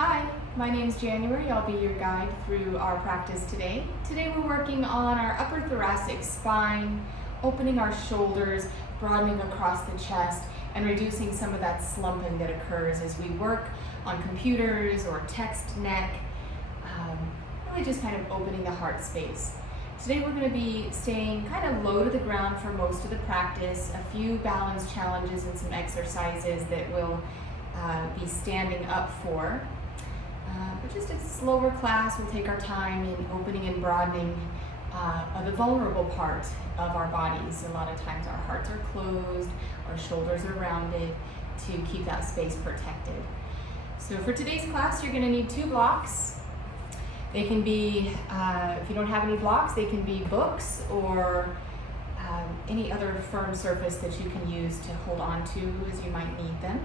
Hi, my name's January. I'll be your guide through our practice today. Today we're working on our upper thoracic spine, opening our shoulders, broadening across the chest, and reducing some of that slumping that occurs as we work on computers or text neck, really just kind of opening the heart space. Today we're going to be staying kind of low to the ground for most of the practice, a few balance challenges and some exercises that we'll be standing up for. But just a slower class, we'll take our time in opening and broadening of the vulnerable part of our bodies. A lot of times our hearts are closed, our shoulders are rounded to keep that space protected. So for today's class, you're going to need 2 blocks. They can be, if you don't have any blocks, they can be books or any other firm surface that you can use to hold on to as you might need them.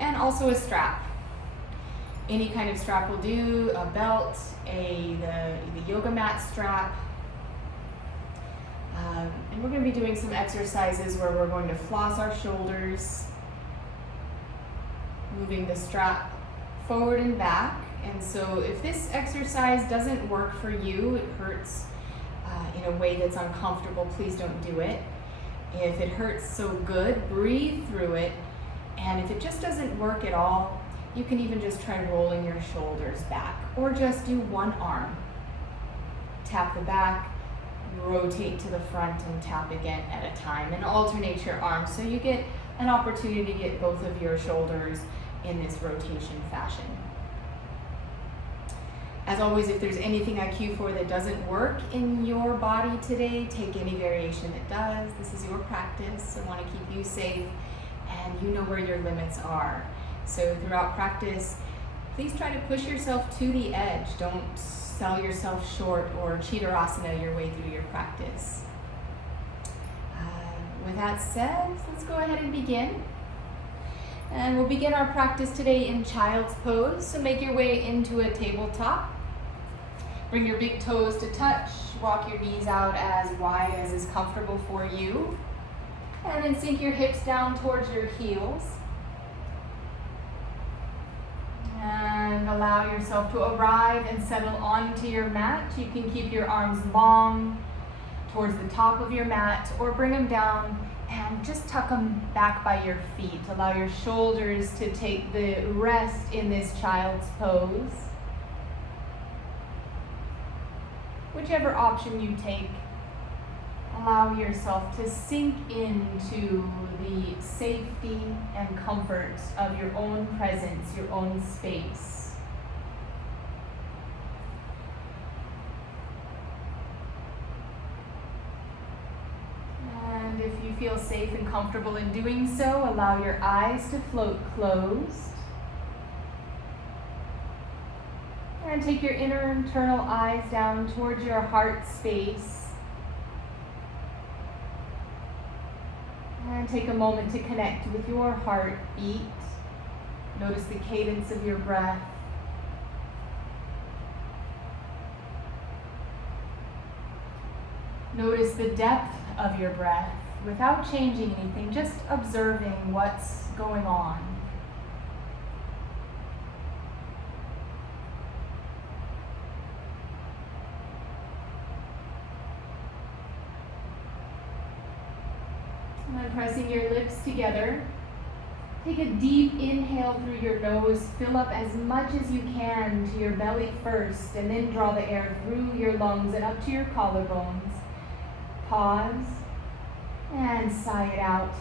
And also a strap. Any kind of strap will do, a belt, the yoga mat strap. And we're going to be doing some exercises where we're going to floss our shoulders, moving the strap forward and back. And so if this exercise doesn't work for you, it hurts in a way that's uncomfortable, please don't do it. If it hurts so good, breathe through it. And if it just doesn't work at all, you can even just try rolling your shoulders back or just do one arm. Tap the back, rotate to the front and tap again at a time and alternate your arms so you get an opportunity to get both of your shoulders in this rotation fashion. As always, if there's anything I cue for that doesn't work in your body today, take any variation that does. This is your practice. I want to keep you safe and you know where your limits are. So throughout practice, please try to push yourself to the edge. Don't sell yourself short or asana your way through your practice. With that said, let's go ahead and begin. And we'll begin our practice today in child's pose. So make your way into a tabletop. Bring your big toes to touch. Walk your knees out as wide as is comfortable for you. And then sink your hips down towards your heels. And allow yourself to arrive and settle onto your mat. You can keep your arms long towards the top of your mat or bring them down and just tuck them back by your feet. Allow your shoulders to take the rest in this child's pose. Whichever option you take, allow yourself to sink into the safety and comfort of your own presence, your own space. And if you feel safe and comfortable in doing so, allow your eyes to float closed. And take your internal eyes down towards your heart space. And take a moment to connect with your heartbeat. Notice the cadence of your breath. Notice the depth of your breath without changing anything, just observing what's going on. And pressing your lips together, take a deep inhale through your nose. Fill up as much as you can to your belly first, and then draw the air through your lungs and up to your collarbones. Pause and sigh it out.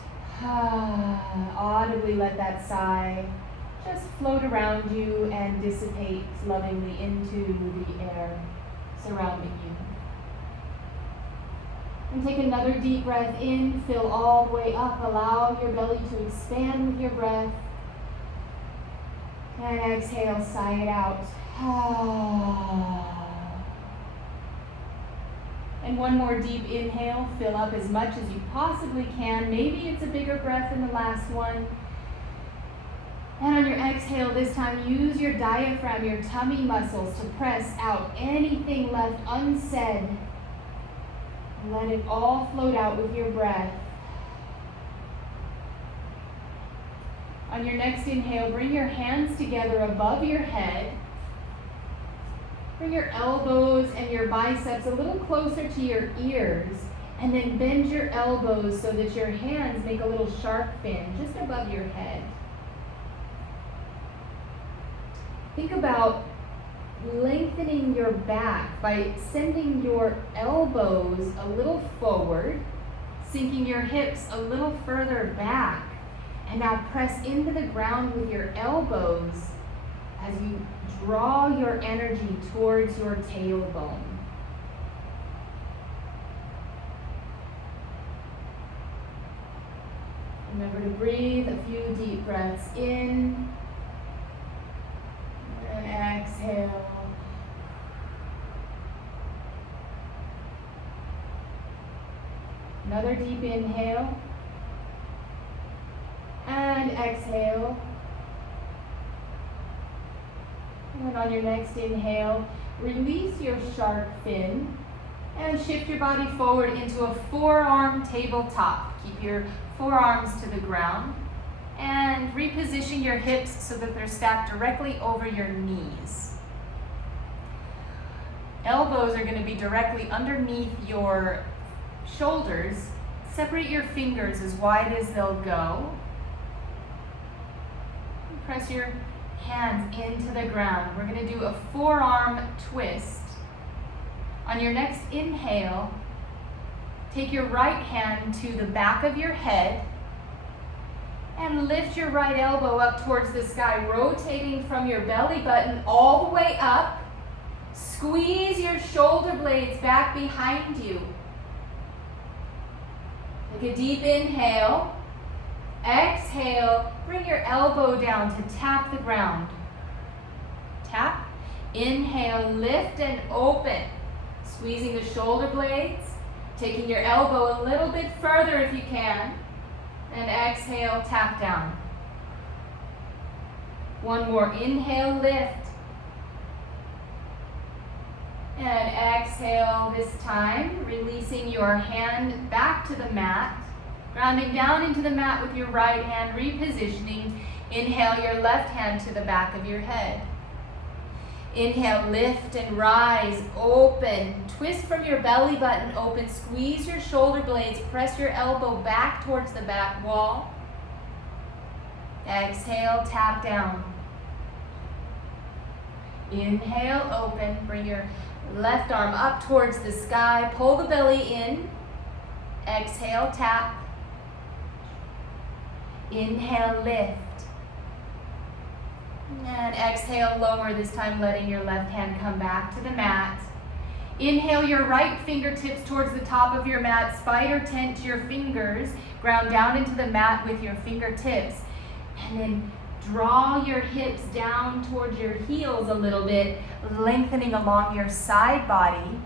Audibly let that sigh just float around you and dissipate lovingly into the air surrounding you. And take another deep breath in, fill all the way up, allow your belly to expand with your breath. And exhale, sigh it out. And one more deep inhale, fill up as much as you possibly can. Maybe it's a bigger breath than the last one. And on your exhale this time, use your diaphragm, your tummy muscles to press out anything left unsaid. Let it all float out with your breath. On your next inhale, bring your hands together above your head. Bring your elbows and your biceps a little closer to your ears, and then bend your elbows so that your hands make a little shark fin just above your head. Think about lengthening your back by sending your elbows a little forward, sinking your hips a little further back, and now press into the ground with your elbows as you draw your energy towards your tailbone. Remember to breathe a few deep breaths in and exhale. Another deep inhale and exhale. And on your next inhale, release your shark fin and shift your body forward into a forearm tabletop. Keep your forearms to the ground and reposition your hips so that they're stacked directly over your knees. Elbows are going to be directly underneath your shoulders. Separate your fingers as wide as they'll go. Press your hands into the ground. We're going to do a forearm twist. On your next inhale, take your right hand to the back of your head and lift your right elbow up towards the sky, rotating from your belly button all the way up. Squeeze your shoulder blades back behind you. Take a deep inhale. Exhale, bring your elbow down to tap the ground. Tap. Inhale, lift and open. Squeezing the shoulder blades. Taking your elbow a little bit further if you can. And exhale, tap down. One more. Inhale, lift. And exhale this time, releasing your hand back to the mat. Grounding down into the mat with your right hand, repositioning. Inhale your left hand to the back of your head. Inhale, lift and rise, open. Twist from your belly button open. Squeeze your shoulder blades. Press your elbow back towards the back wall. Exhale, tap down. Inhale, open. Bring your left arm up towards the sky. Pull the belly in. Exhale, tap. Inhale, lift. And exhale, lower, this time letting your left hand come back to the mat. Inhale your right fingertips towards the top of your mat. Spider tent your fingers. Ground down into the mat with your fingertips. And then draw your hips down towards your heels a little bit, lengthening along your side body.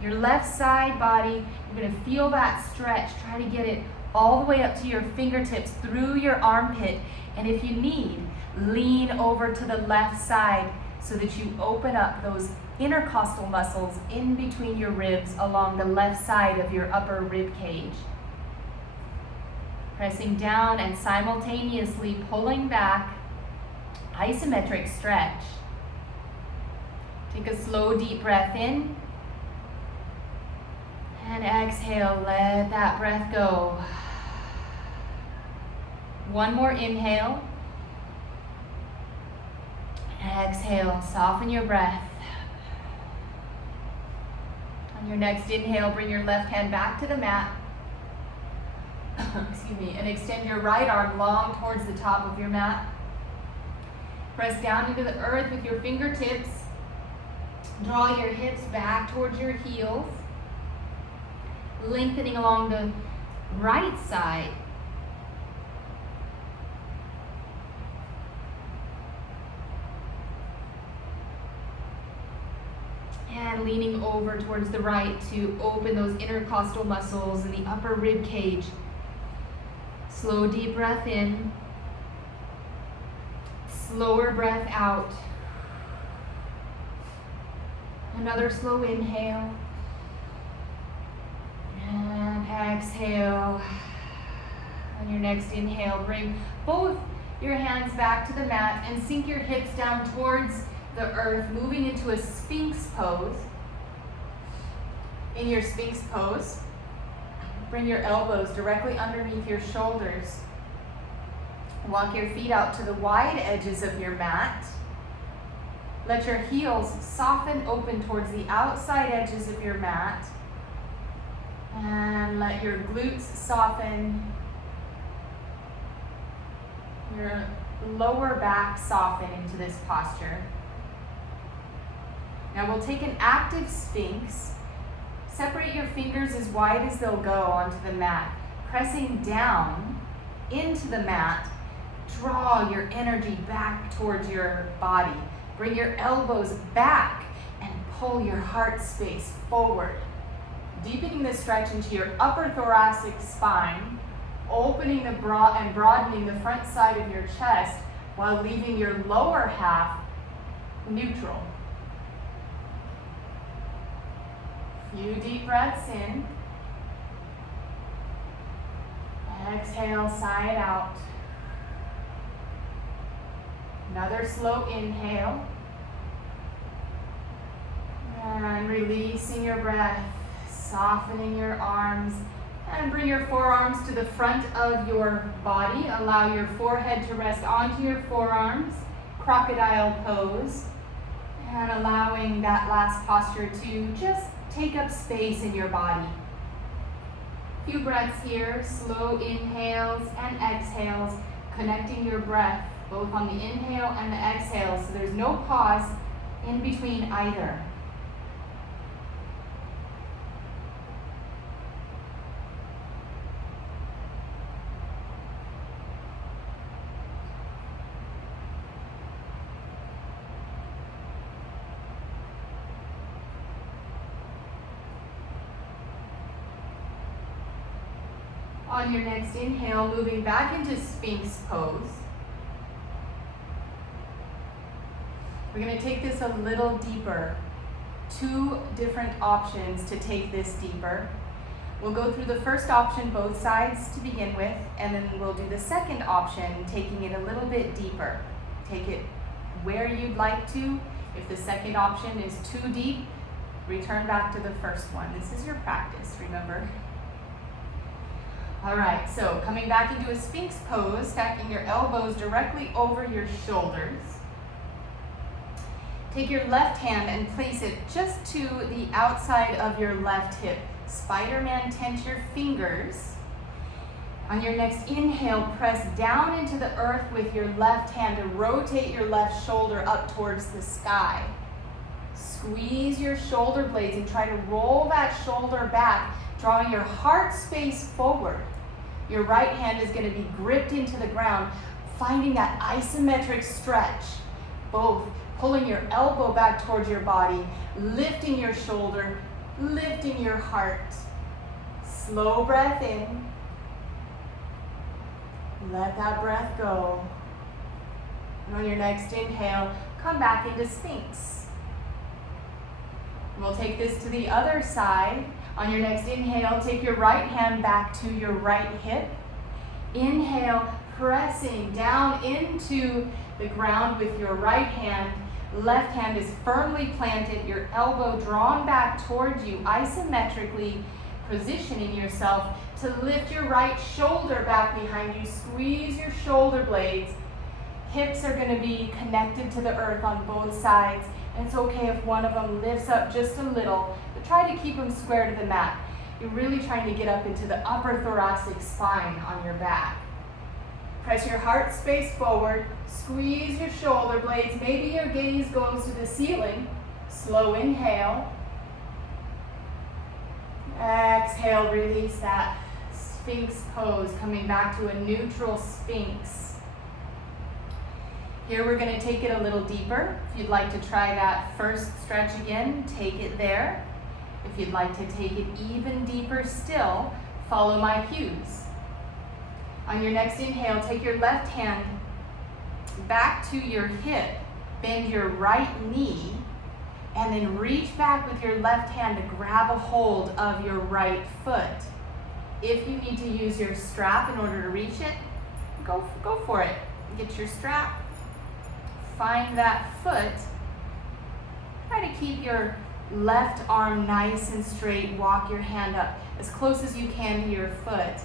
Your left side body, you're going to feel that stretch. Try to get it all the way up to your fingertips, through your armpit. And if you need, lean over to the left side so that you open up those intercostal muscles in between your ribs along the left side of your upper rib cage. Pressing down and simultaneously pulling back, isometric stretch. Take a slow, deep breath in. And exhale, let that breath go. One more inhale. Exhale, soften your breath. On your next inhale, bring your left hand back to the mat. Excuse me, and extend your right arm long towards the top of your mat. Press down into the earth with your fingertips. Draw your hips back towards your heels. Lengthening along the right side. And leaning over towards the right to open those intercostal muscles in the upper rib cage. Slow, deep breath in. Slower breath out. Another slow inhale. And exhale. On your next inhale, bring both your hands back to the mat and sink your hips down towards the earth, moving into a Sphinx pose. In your Sphinx pose, bring your elbows directly underneath your shoulders. Walk your feet out to the wide edges of your mat. Let your heels soften open towards the outside edges of your mat. And let your glutes soften. Your lower back soften into this posture. Now we'll take an active Sphinx. Separate your fingers as wide as they'll go onto the mat. Pressing down into the mat, draw your energy back towards your body. Bring your elbows back and pull your heart space forward. Deepening the stretch into your upper thoracic spine, opening and broadening the front side of your chest while leaving your lower half neutral. Few deep breaths in. Exhale, sigh it out. Another slow inhale. And releasing your breath, softening your arms, and bring your forearms to the front of your body. Allow your forehead to rest onto your forearms, crocodile pose, and allowing that last posture to just take up space in your body. Few breaths here, slow inhales and exhales, connecting your breath both on the inhale and the exhale, so there's no pause in between either. On your next inhale, moving back into Sphinx pose. We're going to take this a little deeper. Two different options to take this deeper. We'll go through the first option, both sides to begin with, and then we'll do the second option, taking it a little bit deeper. Take it where you'd like to. If the second option is too deep, return back to the first one. This is your practice, remember? All right, so coming back into a Sphinx pose, stacking your elbows directly over your shoulders. Take your left hand and place it just to the outside of your left hip. Spider-Man, tense your fingers. On your next inhale, press down into the earth with your left hand to rotate your left shoulder up towards the sky. Squeeze your shoulder blades and try to roll that shoulder back, drawing your heart space forward. Your right hand is going to be gripped into the ground, finding that isometric stretch. Both pulling your elbow back towards your body, lifting your shoulder, lifting your heart. Slow breath in. Let that breath go. And on your next inhale, come back into Sphinx. And we'll take this to the other side. On your next inhale, take your right hand back to your right hip. Inhale, pressing down into the ground with your right hand. Left hand is firmly planted, your elbow drawn back towards you, isometrically positioning yourself to lift your right shoulder back behind you. Squeeze your shoulder blades. Hips are going to be connected to the earth on both sides. And it's okay if one of them lifts up just a little, but try to keep them square to the mat. You're really trying to get up into the upper thoracic spine on your back. Press your heart space forward, squeeze your shoulder blades, maybe your gaze goes to the ceiling. Slow inhale. Exhale, release that Sphinx pose, coming back to a neutral Sphinx. Here we're going to take it a little deeper. If you'd like to try that first stretch again, take it there. If you'd like to take it even deeper still, follow my cues. On your next inhale, take your left hand back to your hip, bend your right knee, and then reach back with your left hand to grab a hold of your right foot. If you need to use your strap in order to reach it, go for it. Get your strap. Find that foot. Try to keep your left arm nice and straight. Walk your hand up as close as you can to your foot.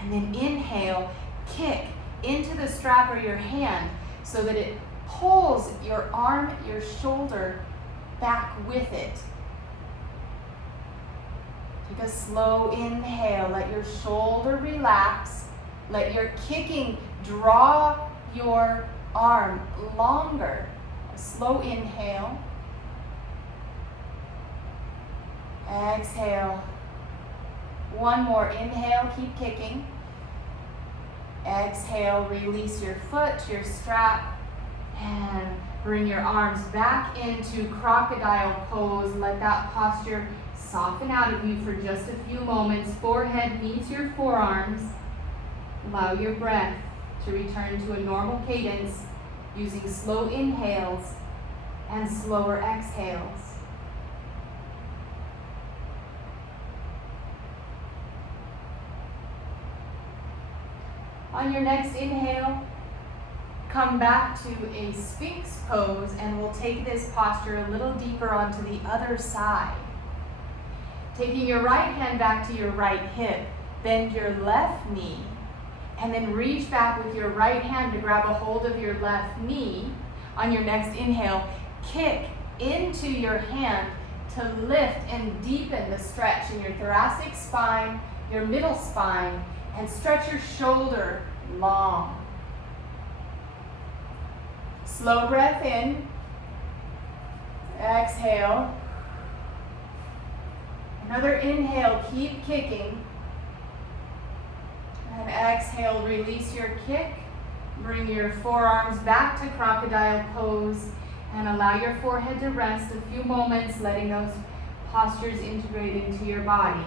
And then inhale, kick into the strap or your hand so that it pulls your arm, your shoulder back with it. Take a slow inhale. Let your shoulder relax. Let your kicking draw your arm longer. A slow inhale. Exhale. One more inhale, keep kicking. Exhale, release your foot, your strap, and bring your arms back into crocodile pose. Let that posture soften out of you for just a few moments. Forehead meets your forearms. Allow your breath to return to a normal cadence using slow inhales and slower exhales. On your next inhale, come back to a Sphinx pose, and we'll take this posture a little deeper onto the other side. Taking your right hand back to your right hip, bend your left knee, and then reach back with your right hand to grab a hold of your left knee. On your next inhale, kick into your hand to lift and deepen the stretch in your thoracic spine, your middle spine, and stretch your shoulder long. Slow breath in. Exhale. Another inhale, keep kicking. And exhale, release your kick. Bring your forearms back to crocodile pose and allow your forehead to rest a few moments, letting those postures integrate into your body.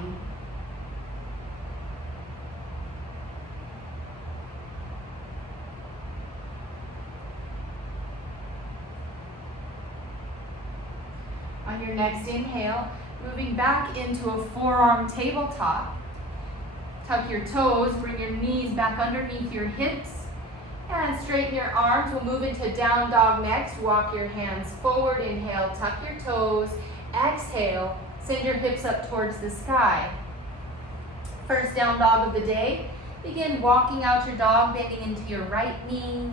On your next inhale, moving back into a forearm tabletop. Tuck your toes, bring your knees back underneath your hips, and straighten your arms. We'll move into down dog next. Walk your hands forward, inhale, tuck your toes. Exhale, send your hips up towards the sky. First down dog of the day. Begin walking out your dog, bending into your right knee,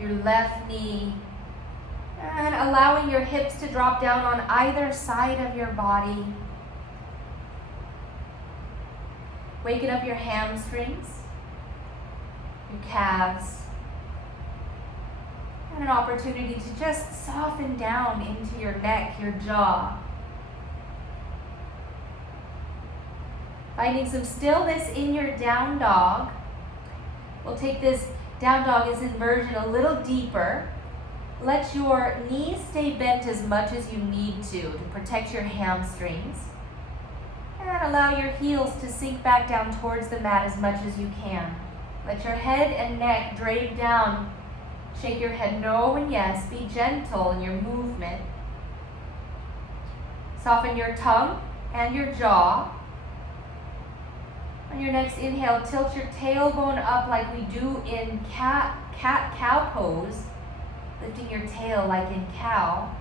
your left knee, and allowing your hips to drop down on either side of your body. Waking up your hamstrings, your calves, and an opportunity to just soften down into your neck, your jaw. Finding some stillness in your down dog. We'll take this down dog as inversion a little deeper. Let your knees stay bent as much as you need to protect your hamstrings. And allow your heels to sink back down towards the mat as much as you can. Let your head and neck drape down. Shake your head no and yes. Be gentle in your movement. Soften your tongue and your jaw. On your next inhale, tilt your tailbone up like we do in cat-cow pose, lifting your tail like in cow.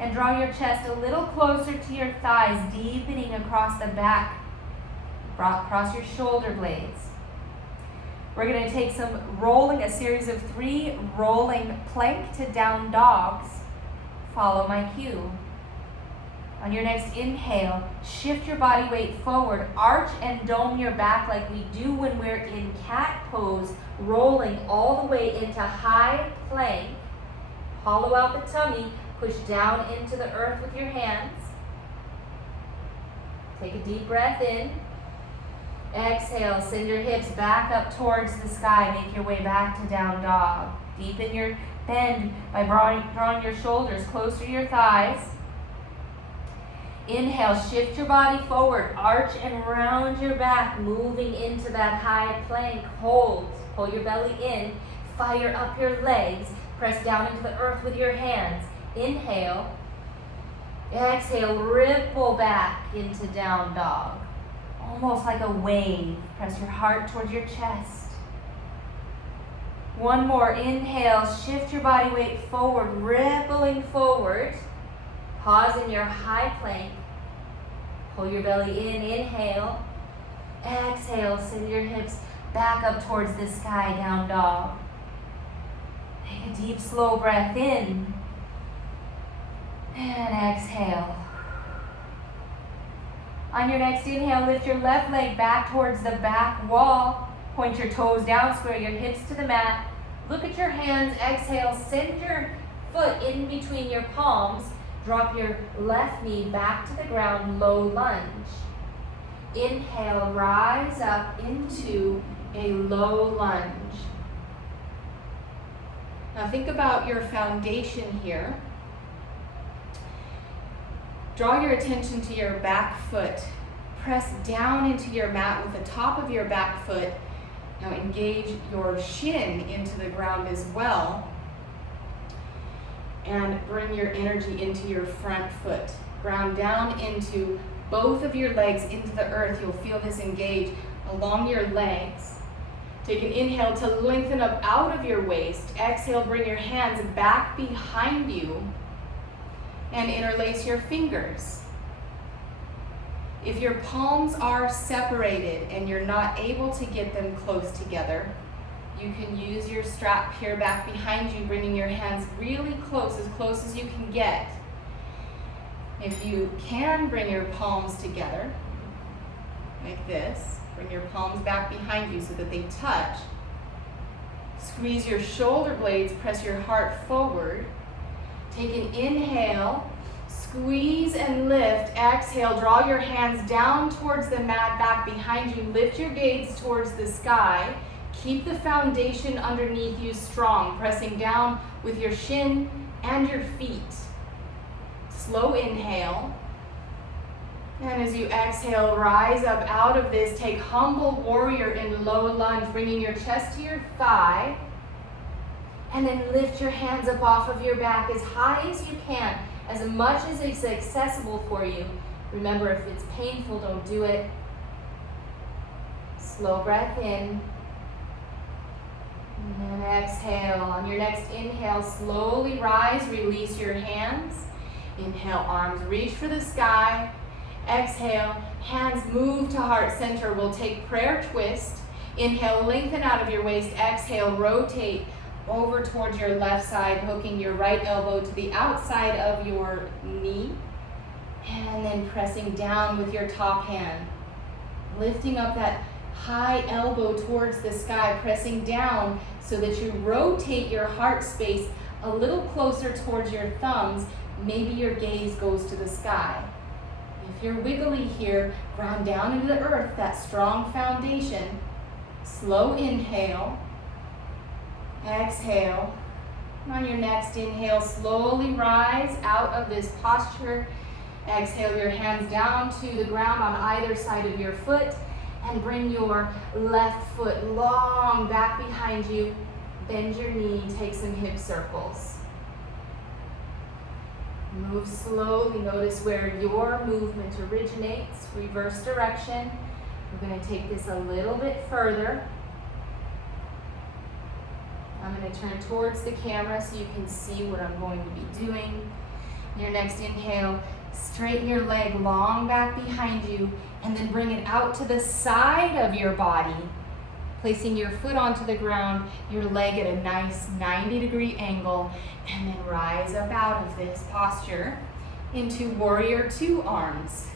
And draw your chest a little closer to your thighs, deepening across the back, across your shoulder blades. We're going to take some rolling, a series of 3 rolling plank to down dogs. Follow my cue. On your next inhale, shift your body weight forward, arch and dome your back like we do when we're in cat pose, rolling all the way into high plank. Hollow out the tummy, push down into the earth with your hands. Take a deep breath in. Exhale, send your hips back up towards the sky. Make your way back to down dog. Deepen your bend by drawing your shoulders closer to your thighs. Inhale, shift your body forward, arch and round your back, moving into that high plank. Hold, pull your belly in, fire up your legs, press down into the earth with your hands. Inhale, exhale, ripple back into down dog. Almost like a wave. Press your heart towards your chest. One more, inhale, shift your body weight forward, rippling forward. Pause in your high plank. Pull your belly in, inhale. Exhale, send your hips back up towards the sky, down dog. Take a deep, slow breath in. And exhale. On your next inhale, lift your left leg back towards the back wall. Point your toes down, square your hips to the mat. Look at your hands, exhale, send your foot in between your palms. Drop your left knee back to the ground, low lunge. Inhale, rise up into a low lunge. Now think about your foundation here. Draw your attention to your back foot. Press down into your mat with the top of your back foot. Now engage your shin into the ground as well. And bring your energy into your front foot. Ground down into both of your legs into the earth. You'll feel this engage along your legs. Take an inhale to lengthen up out of your waist. Exhale, bring your hands back behind you and interlace your fingers. If your palms are separated and you're not able to get them close together, you can use your strap here back behind you, bringing your hands really close as you can get. If you can bring your palms together, like this, bring your palms back behind you so that they touch. Squeeze your shoulder blades, press your heart forward. Take an inhale, squeeze and lift. Exhale, draw your hands down towards the mat back behind you. Lift your gaze towards the sky. Keep the foundation underneath you strong, pressing down with your shin and your feet. Slow inhale. And as you exhale, rise up out of this. Take humble warrior in low lunge, bringing your chest to your thigh. And then lift your hands up off of your back as high as you can, as much as it's accessible for you. Remember, if it's painful, don't do it. Slow breath in. And then exhale. On your next inhale, slowly rise, release your hands. Inhale, arms reach for the sky. Exhale, hands move to heart center. We'll take prayer twist. Inhale, lengthen out of your waist. Exhale, rotate over towards your left side, hooking your right elbow to the outside of your knee. And then pressing down with your top hand. Lifting up that high elbow towards the sky, pressing down so that you rotate your heart space a little closer towards your thumbs. Maybe your gaze goes to the sky. If you're wiggly here, ground down into the earth, that strong foundation. Slow inhale. Exhale. On your next inhale, slowly rise out of this posture. Exhale your hands down to the ground on either side of your foot and bring your left foot long back behind you. Bend your knee, take some hip circles. Move slowly. Notice where your movement originates. Reverse direction. We're going to take this a little bit further. I'm going to turn towards the camera so you can see what I'm going to be doing. Your next inhale, straighten your leg long back behind you and then bring it out to the side of your body. Placing your foot onto the ground, your leg at a nice 90-degree angle, and then rise up out of this posture into warrior two arms.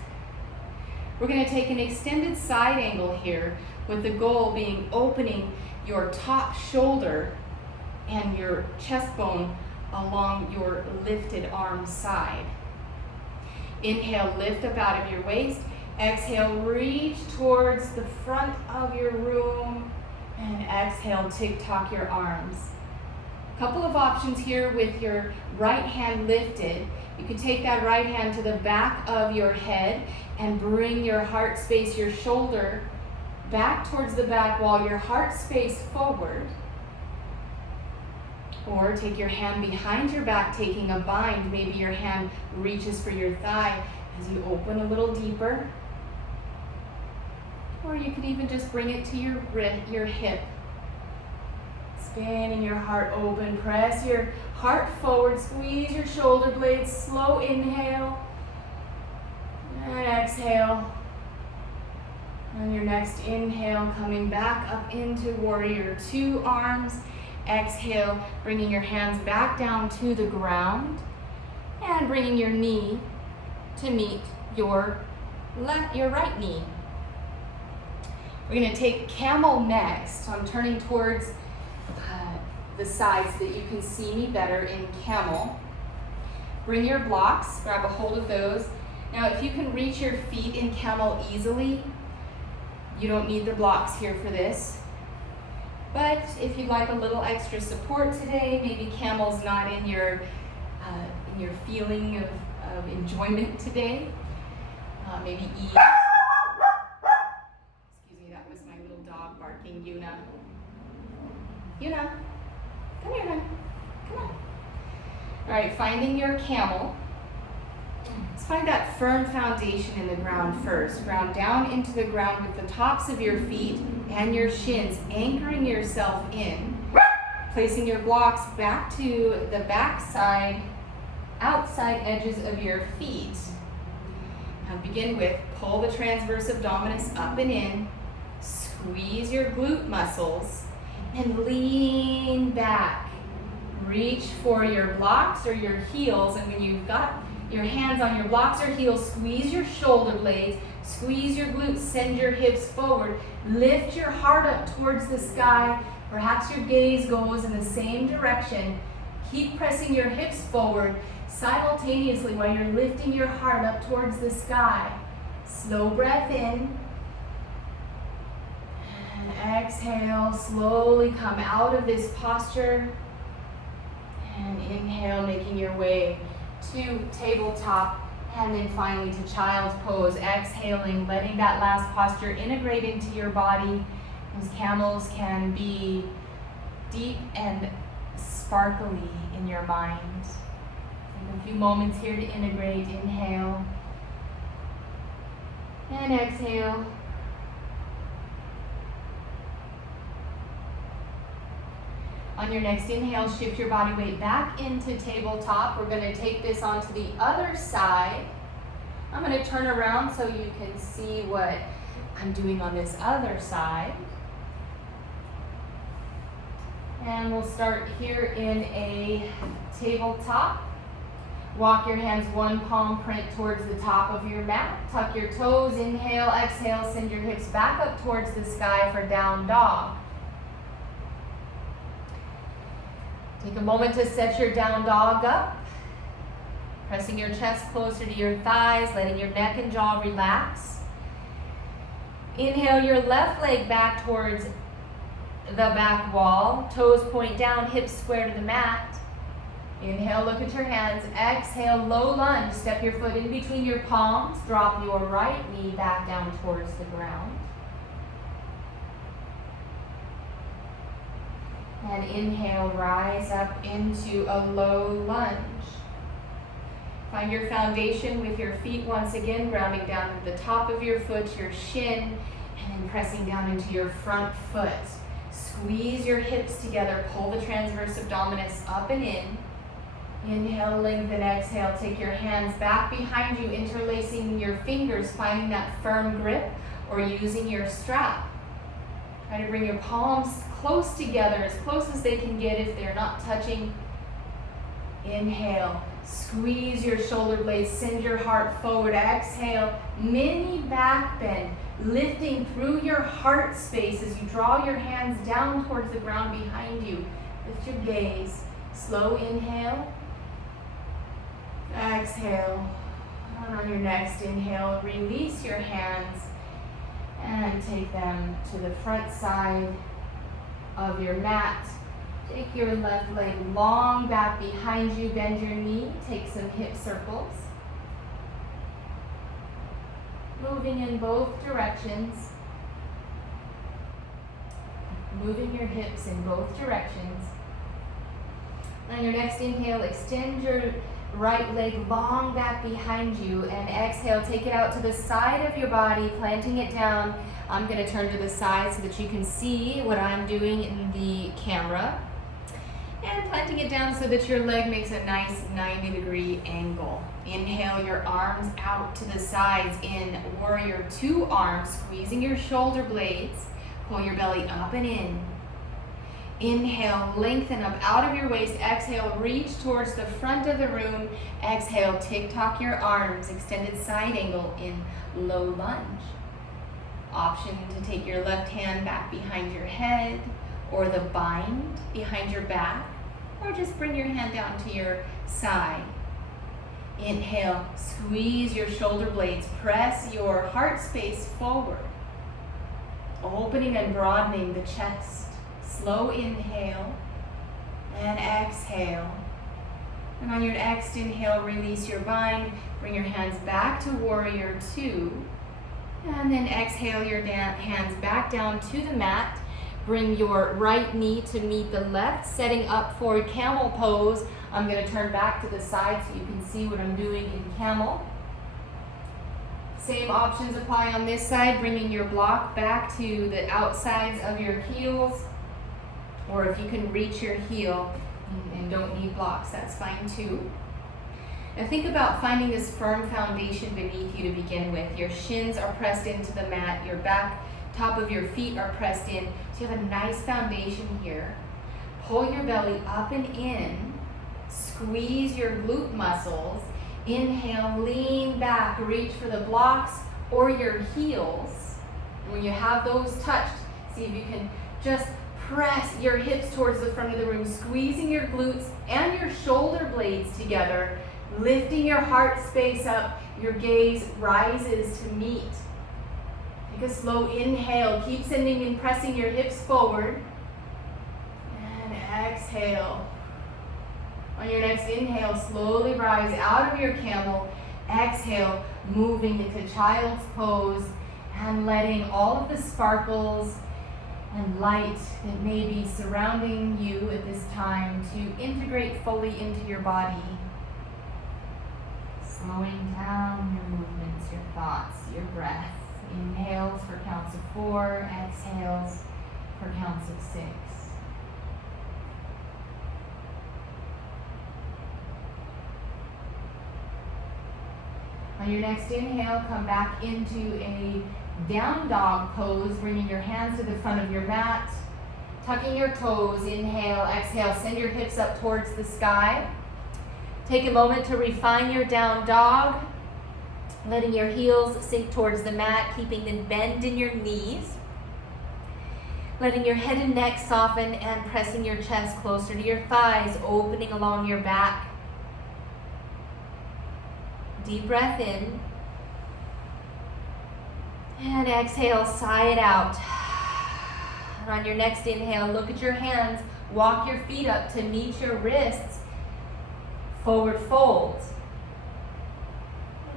We're going to take an extended side angle here with the goal being opening your top shoulder and your chest bone along your lifted arm side. Inhale, lift up out of your waist. Exhale, reach towards the front of your room. And exhale, tick-tock your arms. Couple of options here with your right hand lifted. You can take that right hand to the back of your head and bring your heart space, your shoulder back towards the back wall, your heart space forward. Or take your hand behind your back, taking a bind. Maybe your hand reaches for your thigh as you open a little deeper. Or you can even just bring it to your hip. Expanding your heart open. Press your heart forward. Squeeze your shoulder blades. Slow inhale. And exhale. On your next inhale, coming back up into warrior two, arms. Exhale, bringing your hands back down to the ground. And bringing your knee to meet your right knee. We're going to take camel next. So I'm turning towards the side so that you can see me better in camel. Bring your blocks, grab a hold of those. Now if you can reach your feet in camel easily, you don't need the blocks here for this. But if you'd like a little extra support today, maybe camel's not in your feeling of enjoyment today, maybe ease. Excuse me, that was my little dog barking, Yuna. Yuna, come here, hon. Come on. All right, finding your camel. Let's find that firm foundation in the ground first. Ground down into the ground with the tops of your feet and your shins, anchoring yourself in. Placing your blocks back to the back side, outside edges of your feet. Now begin with pull the transverse abdominis up and in. Squeeze your glute muscles and lean back. Reach for your blocks or your heels, and when you've got your hands on your blocks or heels, squeeze your shoulder blades, squeeze your glutes, send your hips forward, lift your heart up towards the sky. Perhaps your gaze goes in the same direction. Keep pressing your hips forward simultaneously while you're lifting your heart up towards the sky. Slow breath in. And exhale, slowly come out of this posture. And inhale, making your way to tabletop, and then finally to child's pose. Exhaling, letting that last posture integrate into your body. Those camels can be deep and sparkly in your mind. Take a few moments here to integrate. Inhale and exhale. On your next inhale, shift your body weight back into tabletop. We're going to take this onto the other side. I'm going to turn around so you can see what I'm doing on this other side. And we'll start here in a tabletop. Walk your hands one palm print towards the top of your mat. Tuck your toes, inhale, exhale, send your hips back up towards the sky for down dog. Take a moment to set your down dog up. Pressing your chest closer to your thighs, letting your neck and jaw relax. Inhale your left leg back towards the back wall. Toes point down, hips square to the mat. Inhale, look at your hands. Exhale, low lunge. Step your foot in between your palms. Drop your right knee back down towards the ground. And inhale, rise up into a low lunge. Find your foundation with your feet once again, grounding down to the top of your foot, your shin, and then pressing down into your front foot. Squeeze your hips together, pull the transverse abdominis up and in. Inhale, lengthen, exhale, take your hands back behind you, interlacing your fingers, finding that firm grip, or using your strap. Try to bring your palms close together, as close as they can get if they're not touching. Inhale, squeeze your shoulder blades, send your heart forward. Exhale, mini back bend, lifting through your heart space as you draw your hands down towards the ground behind you. Lift your gaze, slow inhale, exhale. And on your next inhale, release your hands and take them to the front side of your mat. Take your left leg long back behind you, bend your knee, take some hip circles. Moving in both directions. Moving your hips in both directions. On your next inhale, extend your right leg long back behind you, and exhale, take it out to the side of your body, planting it down. I'm going to turn to the side so that you can see what I'm doing in the camera. And planting it down so that your leg makes a nice 90-degree angle. Inhale your arms out to the sides in warrior two arms, squeezing your shoulder blades. Pull your belly up and in. Inhale, lengthen up out of your waist. Exhale, reach towards the front of the room. Exhale, tick-tock your arms, extended side angle in low lunge. Option to take your left hand back behind your head or the bind behind your back, or just bring your hand down to your side. Inhale, squeeze your shoulder blades, press your heart space forward, opening and broadening the chest. Slow inhale and exhale. And on your next inhale, release your bind, bring your hands back to warrior two, and then exhale your hands back down to the mat. Bring your right knee to meet the left, setting up for camel pose. I'm going to turn back to the side so you can see what I'm doing in camel. Same options apply on this side, bringing your block back to the outsides of your heels, or if you can reach your heel and don't need blocks, that's fine too. Now think about finding this firm foundation beneath you to begin with. Your shins are pressed into the mat, your back, top of your feet are pressed in, so you have a nice foundation here. Pull your belly up and in, squeeze your glute muscles. Inhale, lean back, reach for the blocks or your heels. And when you have those touched, see if you can just press your hips towards the front of the room, squeezing your glutes and your shoulder blades together, lifting your heart space up, your gaze rises to meet. Take a slow inhale, keep sending and pressing your hips forward, and exhale. On your next inhale, slowly rise out of your camel. Exhale, moving into child's pose and letting all of the sparkles and light that may be surrounding you at this time to integrate fully into your body. Slowing down your movements, your thoughts, your breath. Inhales for counts of 4, exhales for counts of 6. On your next inhale, come back into a down dog pose, bringing your hands to the front of your mat, tucking your toes. Inhale, exhale, send your hips up towards the sky. Take a moment to refine your down dog, letting your heels sink towards the mat, keeping the bend in your knees. Letting your head and neck soften and pressing your chest closer to your thighs, opening along your back. Deep breath in. And exhale, sigh it out. And on your next inhale, look at your hands. Walk your feet up to meet your wrists. Forward fold.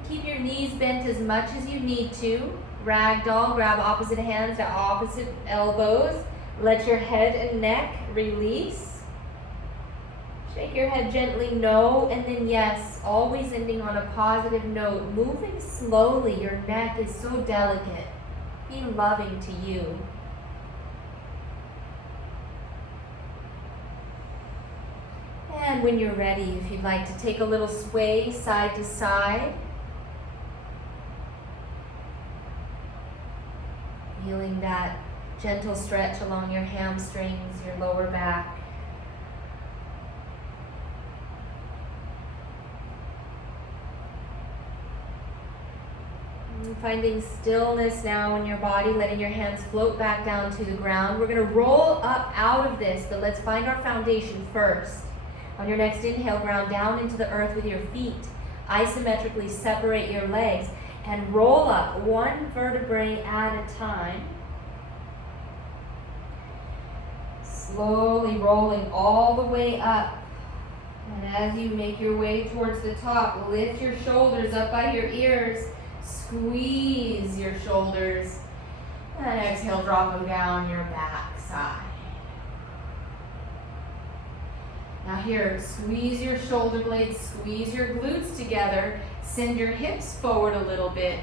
Keep your knees bent as much as you need to. Ragdoll, grab opposite hands to opposite elbows. Let your head and neck release. Shake your head gently, no, and then yes, always ending on a positive note. Moving slowly, your neck is so delicate. Be loving to you. And when you're ready, if you'd like to take a little sway side to side. Feeling that gentle stretch along your hamstrings, your lower back. Finding stillness now in your body, letting your hands float back down to the ground. We're going to roll up out of this, but let's find our foundation first. On your next inhale, ground down into the earth with your feet. Isometrically separate your legs and roll up one vertebrae at a time. Slowly rolling all the way up. And as you make your way towards the top, lift your shoulders up by your ears. Squeeze your shoulders, and exhale, drop them down your back side. Now here, squeeze your shoulder blades, squeeze your glutes together, send your hips forward a little bit,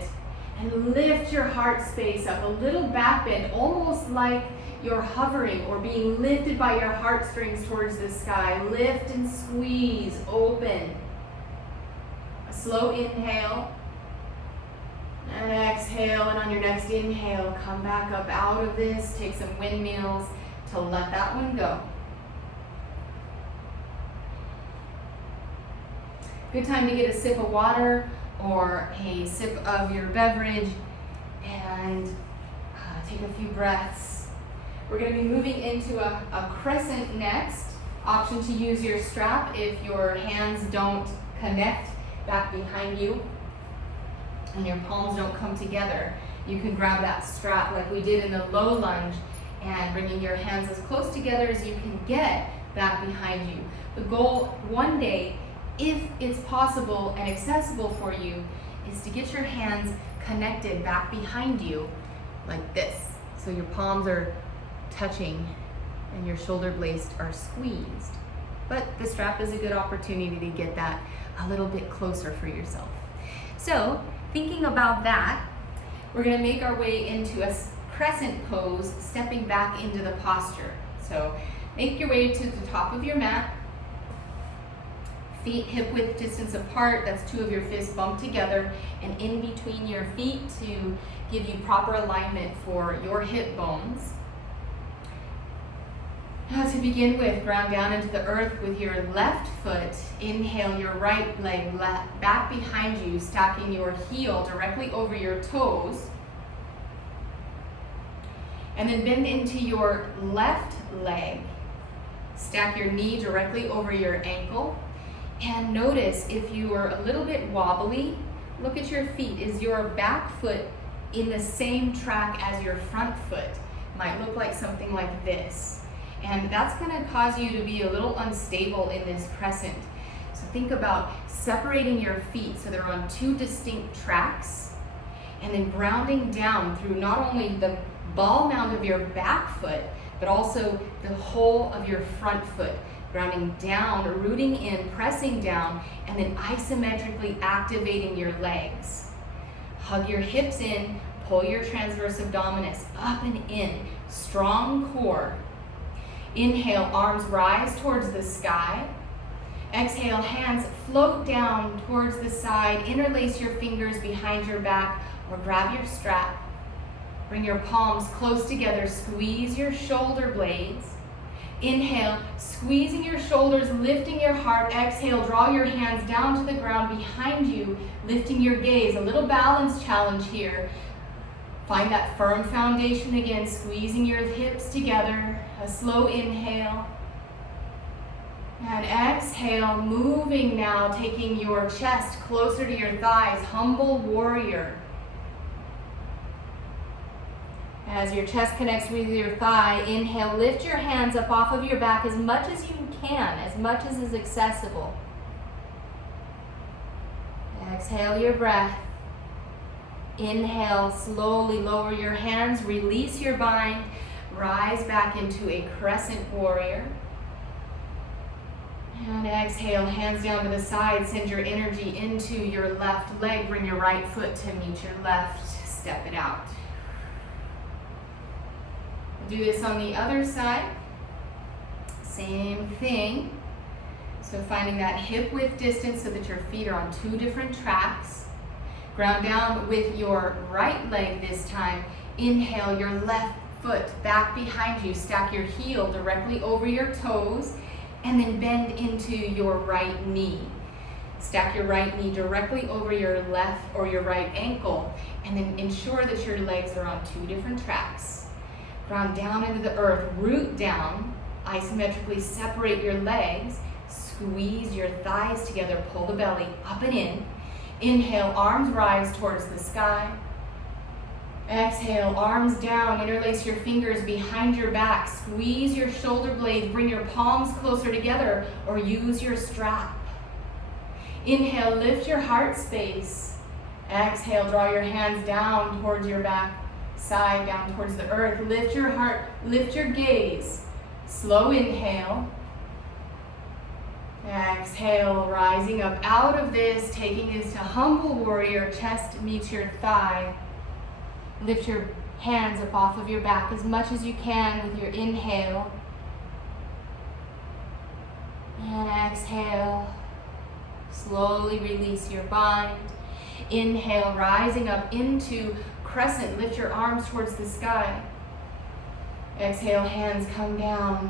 and lift your heart space up, a little back bend, almost like you're hovering or being lifted by your heartstrings towards the sky. Lift and squeeze, open. A slow inhale, and exhale, and on your next inhale, come back up out of this, take some windmills to let that one go. Good time to get a sip of water or a sip of your beverage and take a few breaths. We're going to be moving into a crescent next. Option to use your strap if your hands don't connect back behind you and your palms don't come together. You can grab that strap like we did in the low lunge and bringing your hands as close together as you can get back behind you. The goal one day, if it's possible and accessible for you, is to get your hands connected back behind you like this. So your palms are touching and your shoulder blades are squeezed. But the strap is a good opportunity to get that a little bit closer for yourself. So thinking about that, we're going to make our way into a crescent pose, stepping back into the posture. So make your way to the top of your mat. Feet hip width distance apart, that's two of your fists bumped together and in between your feet to give you proper alignment for your hip bones. Now to begin with, ground down into the earth with your left foot. Inhale your right leg back behind you, stacking your heel directly over your toes. And then bend into your left leg. Stack your knee directly over your ankle. And notice if you are a little bit wobbly, look at your feet. Is your back foot in the same track as your front foot? Might look like something like this. And that's going to cause you to be a little unstable in this crescent. So think about separating your feet so they're on two distinct tracks and then grounding down through not only the ball mount of your back foot, but also the whole of your front foot. Grounding down, rooting in, pressing down, and then isometrically activating your legs. Hug your hips in, pull your transverse abdominis up and in. Strong core. Inhale, arms rise towards the sky. Exhale, hands float down towards the side. Interlace your fingers behind your back or grab your strap. Bring your palms close together. Squeeze your shoulder blades. Inhale, squeezing your shoulders, lifting your heart. Exhale, draw your hands down to the ground behind you, lifting your gaze. A little balance challenge here. Find that firm foundation again, squeezing your hips together. A slow inhale. And exhale, moving now, taking your chest closer to your thighs. Humble warrior. As your chest connects with your thigh, inhale, lift your hands up off of your back as much as you can, as much as is accessible. Exhale your breath. Inhale, slowly lower your hands, release your bind, rise back into a crescent warrior. And exhale, hands down to the side, send your energy into your left leg, bring your right foot to meet your left, step it out. Do this on the other side. Same thing. So finding that hip width distance so that your feet are on two different tracks. Ground down with your right leg this time. Inhale your left foot back behind you. Stack your heel directly over your toes and then bend into your right knee. Stack your right knee directly over your left or your right ankle and then ensure that your legs are on two different tracks. Ground down into the earth, root down, isometrically separate your legs, squeeze your thighs together, pull the belly up and in. Inhale, arms rise towards the sky. Exhale, arms down, interlace your fingers behind your back, squeeze your shoulder blades, bring your palms closer together or use your strap. Inhale, lift your heart space. Exhale, draw your hands down towards your back. Side down towards the earth. Lift your heart, lift your gaze. Slow inhale. Exhale, rising up out of this, taking this to humble warrior, chest meets your thigh. Lift your hands up off of your back as much as you can with your inhale. And exhale, slowly release your bind. Inhale, rising up into crescent, lift your arms towards the sky. Exhale, hands come down,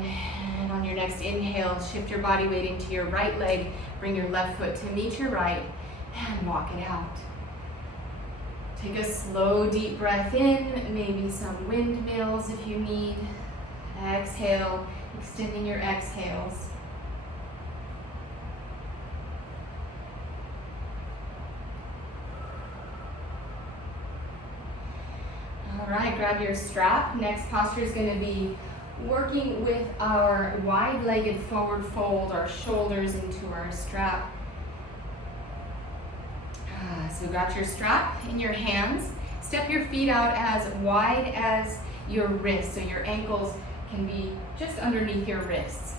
and on your next inhale, shift your body weight into your right leg, bring your left foot to meet your right, and walk it out. Take a slow, deep breath in, maybe some windmills if you need. Exhale, extending your exhales. All right, grab your strap. Next posture is going to be working with our wide-legged forward fold, our shoulders into our strap. So got your strap in your hands. Step your feet out as wide as your wrists, so your ankles can be just underneath your wrists.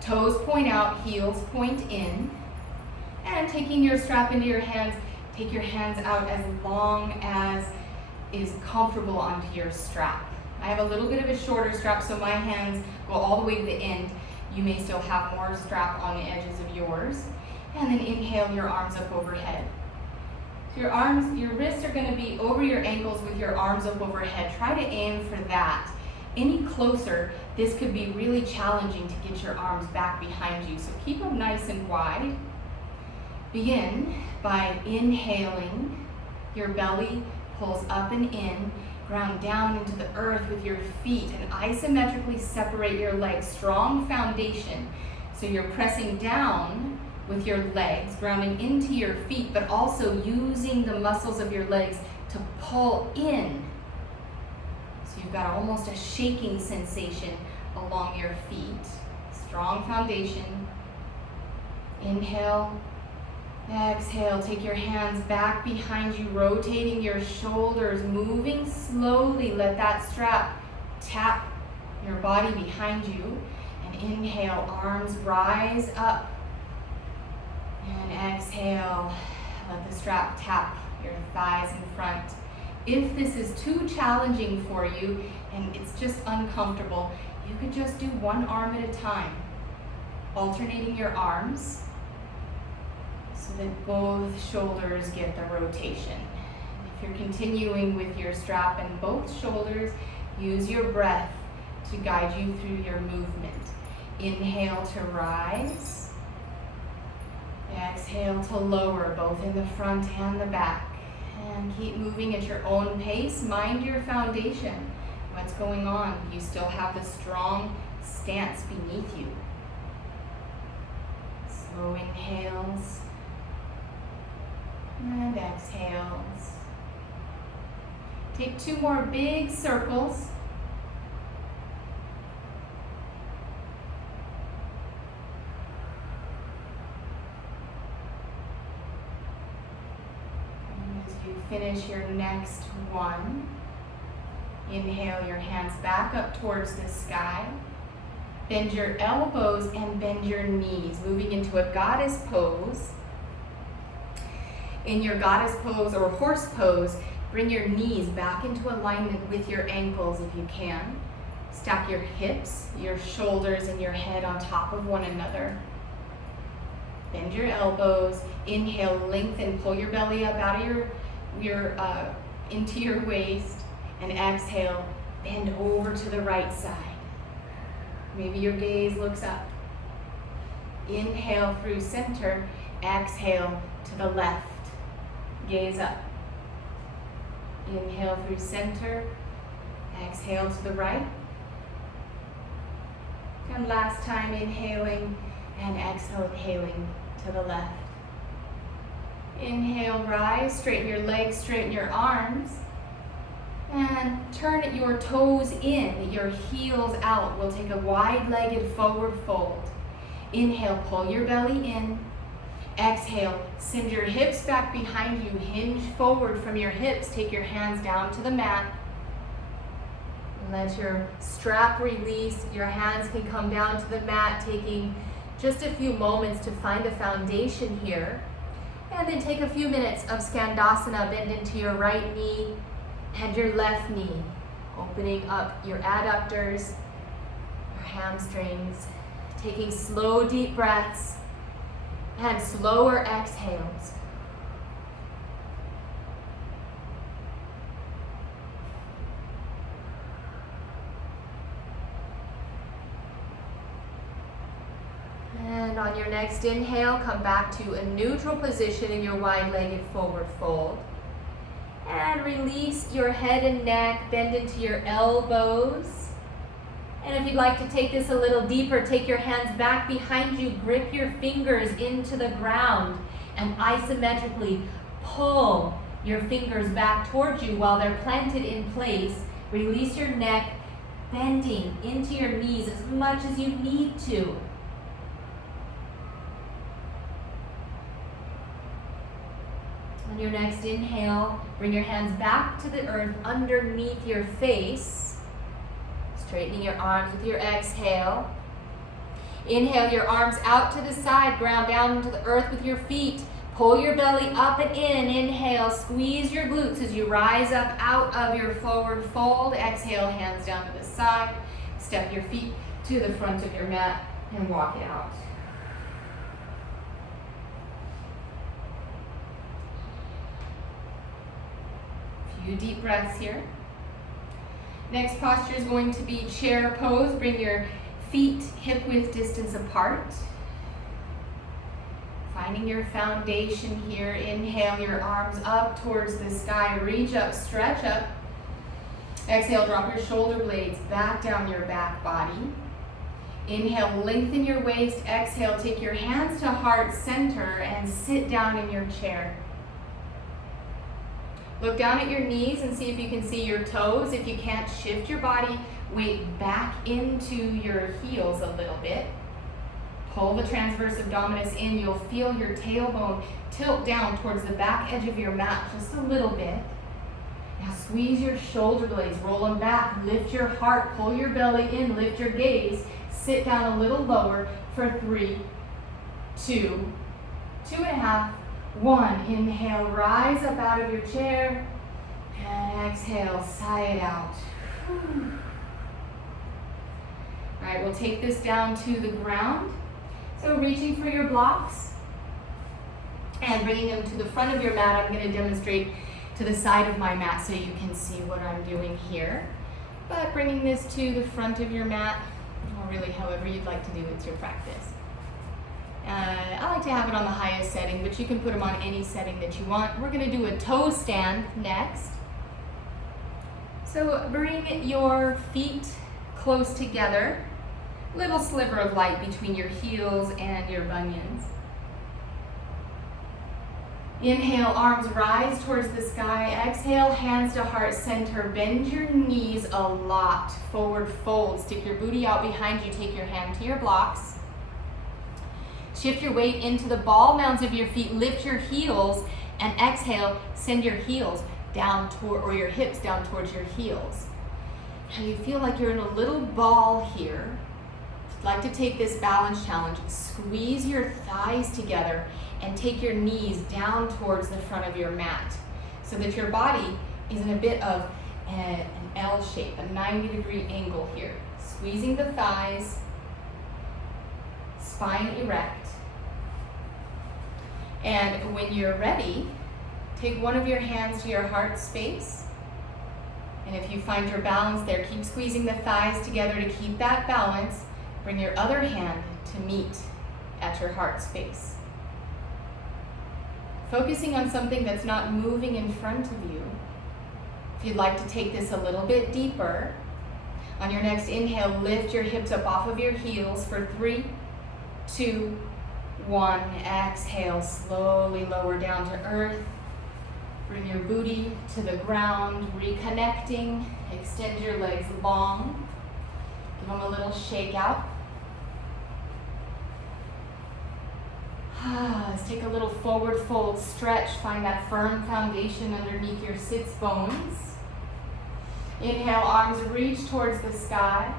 Toes point out, heels point in. And taking your strap into your hands, take your hands out as long as is comfortable onto your strap. I have a little bit of a shorter strap, so my hands go all the way to the end. You may still have more strap on the edges of yours. And then inhale your arms up overhead. So your wrists are going to be over your ankles with your arms up overhead. Try to aim for that. Any closer, this could be really challenging to get your arms back behind you. So keep them nice and wide. Begin by inhaling. Your belly pulls up and in. Ground down into the earth with your feet and isometrically separate your legs. Strong foundation. So you're pressing down with your legs, grounding into your feet, but also using the muscles of your legs to pull in. So you've got almost a shaking sensation along your feet. Strong foundation. Inhale. Exhale, take your hands back behind you, rotating your shoulders, moving slowly. Let that strap tap your body behind you. And inhale, arms rise up. And exhale, let the strap tap your thighs in front. If this is too challenging for you and it's just uncomfortable, you could just do one arm at a time, alternating your arms so that both shoulders get the rotation. If you're continuing with your strap in both shoulders, use your breath to guide you through your movement. Inhale to rise. Exhale to lower, both in the front and the back. And keep moving at your own pace. Mind your foundation. What's going on? You still have the strong stance beneath you. Slow inhales and exhales. Take 2 more big circles. Finish your next one. Inhale your hands back up towards the sky. Bend your elbows and bend your knees, moving into a goddess pose. In your goddess pose or horse pose, bring your knees back into alignment with your ankles if you can. Stack your hips, your shoulders, and your head on top of one another. Bend your elbows. Inhale, lengthen, pull your belly up out of your into your waist, and exhale, bend over to the right side. Maybe your gaze looks up. Inhale through center, exhale to the left. Gaze up. Inhale through center, exhale to the right. And last time, inhaling and exhaling to the left. Inhale, rise, straighten your legs, straighten your arms. And turn your toes in, your heels out. We'll take a wide-legged forward fold. Inhale, pull your belly in. Exhale, send your hips back behind you. Hinge forward from your hips. Take your hands down to the mat. And let your strap release. Your hands can come down to the mat, taking just a few moments to find a foundation here. And then take a few minutes of Skandasana. Bend into your right knee and your left knee. Opening up your adductors, your hamstrings. Taking slow, deep breaths and slower exhales. And on your next inhale, come back to a neutral position in your wide-legged forward fold. And release your head and neck, bend into your elbows. And if you'd like to take this a little deeper, take your hands back behind you, grip your fingers into the ground, and isometrically pull your fingers back towards you while they're planted in place. Release your neck, bending into your knees as much as you need to. On your next inhale, bring your hands back to the earth underneath your face. Straightening your arms with your exhale. Inhale your arms out to the side, ground down into the earth with your feet. Pull your belly up and in. Inhale, squeeze your glutes as you rise up out of your forward fold. Exhale, hands down to the side. Step your feet to the front of your mat and walk it out. A few deep breaths here. Next posture is going to be chair pose. Bring your feet hip-width distance apart. Finding your foundation here. Inhale your arms up towards the sky. Reach up, stretch up. Exhale, drop your shoulder blades back down your back body. Inhale, lengthen your waist. Exhale, take your hands to heart center and sit down in your chair. Look down at your knees and see if you can see your toes. If you can't, shift your body weight back into your heels a little bit. Pull the transverse abdominis in. You'll feel your tailbone tilt down towards the back edge of your mat just a little bit. Now squeeze your shoulder blades, roll them back, lift your heart, pull your belly in, lift your gaze, sit down a little lower for 3, 2, 2.5, 1. Inhale, rise up out of your chair, and exhale, sigh it out. All right, we'll take this down to the ground. So reaching for your blocks and bringing them to the front of your mat. I'm going to demonstrate to the side of my mat so you can see what I'm doing here. But bringing this to the front of your mat, or really however you'd like to do it, it's your practice. I like to have it on the highest setting, but you can put them on any setting that you want. We're going to do a toe stand next. So bring your feet close together. Little sliver of light between your heels and your bunions. Inhale, arms rise towards the sky. Exhale, hands to heart center. Bend your knees a lot. Forward fold. Stick your booty out behind you. Take your hand to your blocks. Shift your weight into the ball mounds of your feet. Lift your heels and exhale, send your heels down toward, or your hips down towards your heels. Now you feel like you're in a little ball here. If you'd like to take this balance challenge, squeeze your thighs together and take your knees down towards the front of your mat so that your body is in a bit of an L shape, a 90-degree angle here. Squeezing the thighs, spine erect. And when you're ready, take one of your hands to your heart space. And if you find your balance there, keep squeezing the thighs together to keep that balance. Bring your other hand to meet at your heart space. Focusing on something that's not moving in front of you. If you'd like to take this a little bit deeper, on your next inhale, lift your hips up off of your heels for 3, 2, 1. Exhale, slowly lower down to earth. Bring your booty to the ground, reconnecting. Extend your legs long. Give them a little shake out. Let's take a little forward fold stretch. Find that firm foundation underneath your sits bones. Inhale, arms reach towards the sky.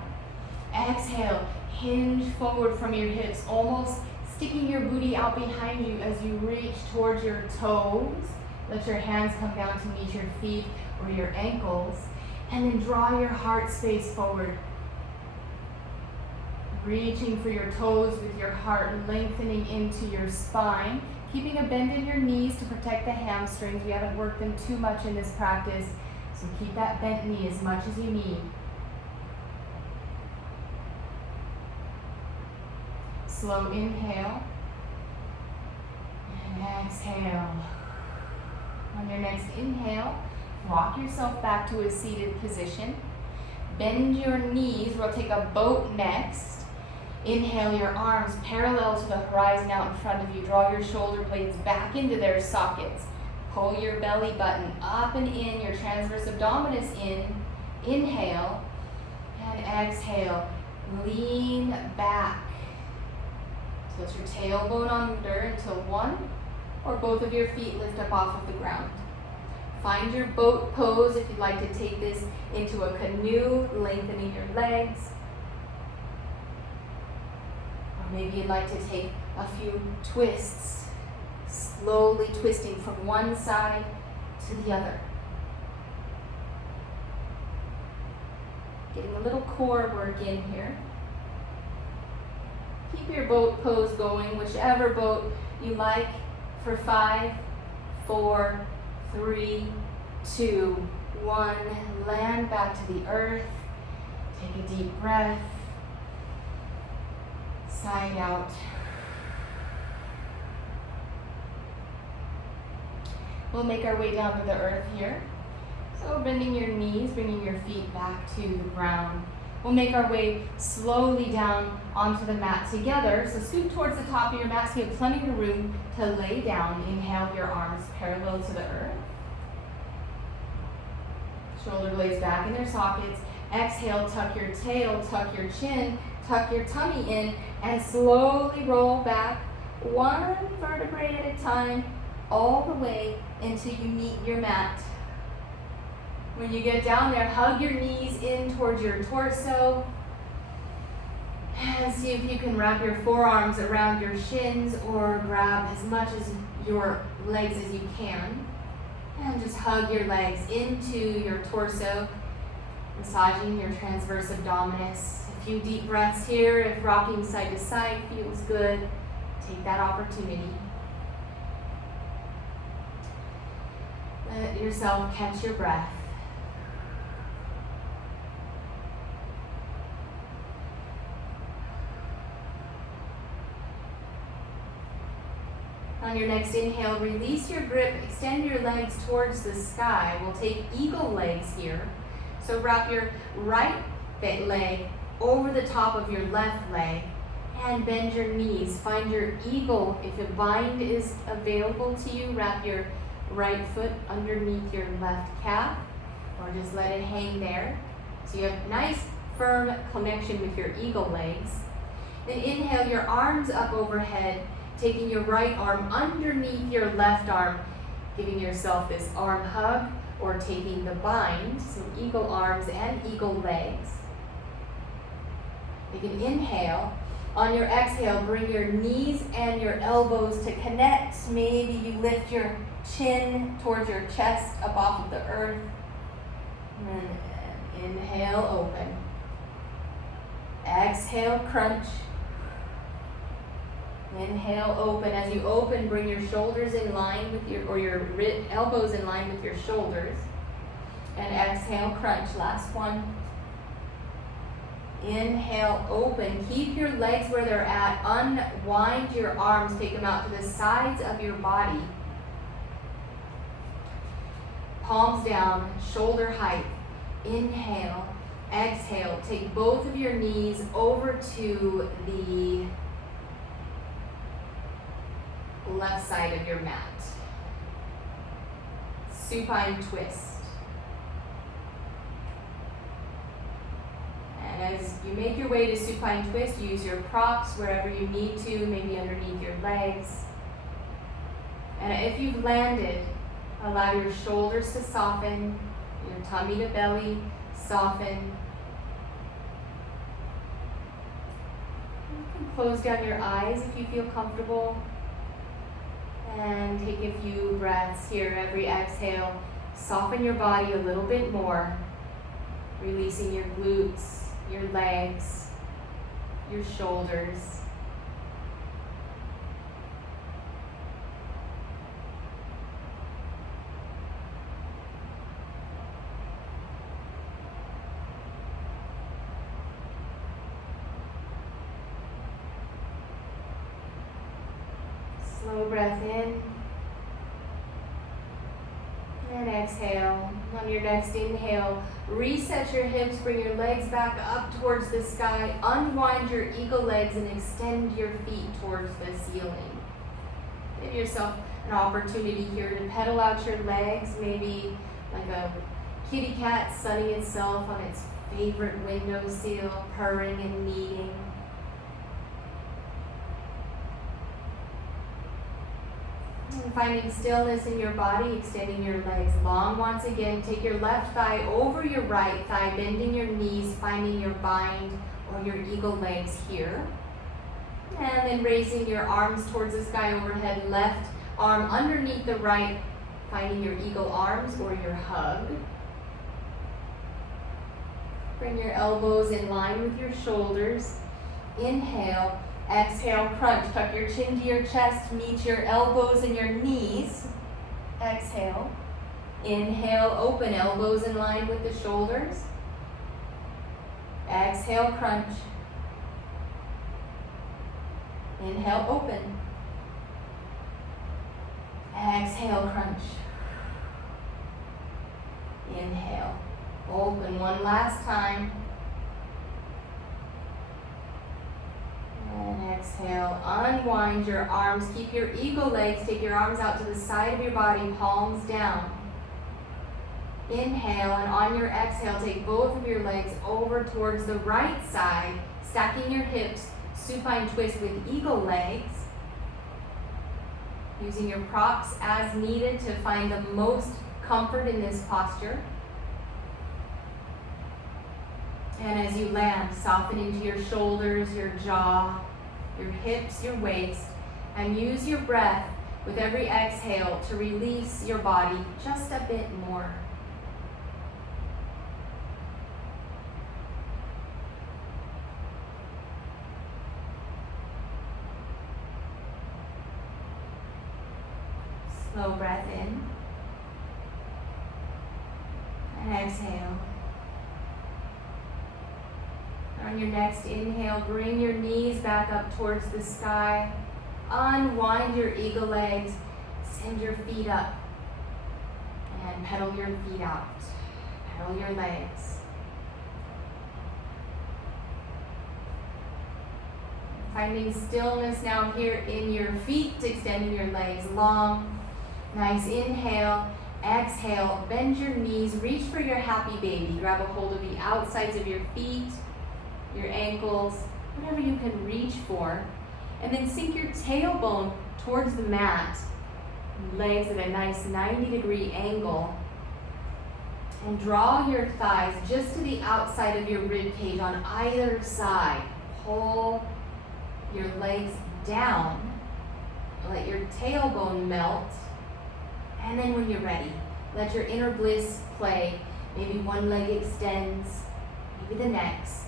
Exhale, hinge forward from your hips, almost sticking your booty out behind you as you reach towards your toes. Let your hands come down to meet your feet or your ankles. And then draw your heart space forward. Reaching for your toes with your heart lengthening into your spine. Keeping a bend in your knees to protect the hamstrings. We haven't worked them too much in this practice, so keep that bent knee as much as you need. Slow inhale and exhale. On your next inhale, rock yourself back to a seated position. Bend your knees. We'll take a boat next. Inhale, your arms parallel to the horizon out in front of you. Draw your shoulder blades back into their sockets. Pull your belly button up and in, your transverse abdominis in. Inhale and exhale. Lean back. Tilt your tailbone under until one or both of your feet lift up off of the ground. Find your boat pose if you'd like to take this into a canoe, lengthening your legs. Maybe you'd like to take a few twists, slowly twisting from one side to the other. Getting a little core work in here. Keep your boat pose going, whichever boat you like, for 5, 4, 3, 2, 1. Land back to the earth. Take a deep breath. Side out. We'll make our way down to the earth here. So bending your knees, bringing your feet back to the ground. We'll make our way slowly down onto the mat together. So scoot towards the top of your mat so you have plenty of room to lay down. Inhale, your arms parallel to the earth. Shoulder blades back in their sockets. Exhale, tuck your tail, tuck your chin, tuck your tummy in, and slowly roll back one vertebrae at a time, all the way until you meet your mat. When you get down there, hug your knees in towards your torso, and see if you can wrap your forearms around your shins or grab as much as your legs as you can. And just hug your legs into your torso, massaging your transverse abdominis. A few deep breaths here. If rocking side to side feels good, take that opportunity. Let yourself catch your breath. On your next inhale, release your grip, extend your legs towards the sky. We'll take eagle legs here. So wrap your right leg over the top of your left leg and bend your knees. Find your eagle. If a bind is available to you, wrap your right foot underneath your left calf or just let it hang there. So you have nice firm connection with your eagle legs. Then inhale your arms up overhead, taking your right arm underneath your left arm, giving yourself this arm hug or taking the bind, so eagle arms and eagle legs. You can inhale. On your exhale, bring your knees and your elbows to connect. Maybe you lift your chin towards your chest up off of the earth. And inhale, open. Exhale, crunch. Inhale, open. As you open, bring your shoulders in line with your elbows in line with your shoulders. And exhale, crunch. Last one. Inhale, open. Keep your legs where they're at. Unwind your arms. Take them out to the sides of your body. Palms down, shoulder height. Inhale, exhale. Take both of your knees over to the left side of your mat. Supine twist. And as you make your way to supine twist, use your props wherever you need to, maybe underneath your legs. And if you've landed, allow your shoulders to soften, your tummy to belly soften. You can close down your eyes if you feel comfortable. And take a few breaths here. Every exhale, soften your body a little bit more, releasing your glutes, your legs, your shoulders. Slow breath in and exhale. On your next inhale, reset your hips, bring your legs back up towards the sky, unwind your eagle legs and extend your feet towards the ceiling. Give yourself an opportunity here to pedal out your legs, maybe like a kitty cat sunning itself on its favorite windowsill, purring and kneading. And finding stillness in your body, extending your legs long once again. Take your left thigh over your right thigh, bending your knees, finding your bind or your eagle legs here. And then raising your arms towards the sky overhead, left arm underneath the right, finding your eagle arms or your hug. Bring your elbows in line with your shoulders. Inhale. Exhale, crunch. Tuck your chin to your chest. Meet your elbows and your knees. Exhale. Inhale, open. Elbows in line with the shoulders. Exhale, crunch. Inhale, open. Exhale, crunch. Inhale, open. One last time. And exhale, unwind your arms. Keep your eagle legs. Take your arms out to the side of your body, palms down. Inhale, and on your exhale, take both of your legs over towards the right side, stacking your hips, supine twist with eagle legs. Using your props as needed to find the most comfort in this posture. And as you land, soften into your shoulders, your jaw, your hips, your waist, and use your breath with every exhale to release your body just a bit more. Slow breath in and exhale. On your next inhale, bring your knees back up towards the sky. Unwind your eagle legs. Send your feet up. And pedal your feet out. Pedal your legs. Finding stillness now here in your feet, extending your legs long. Nice inhale. Exhale, bend your knees, reach for your happy baby. Grab a hold of the outsides of your feet, your ankles, whatever you can reach for. And then sink your tailbone towards the mat. Legs at a nice 90-degree angle. And draw your thighs just to the outside of your rib cage on either side. Pull your legs down. Let your tailbone melt. And then when you're ready, let your inner bliss play. Maybe one leg extends, maybe the next.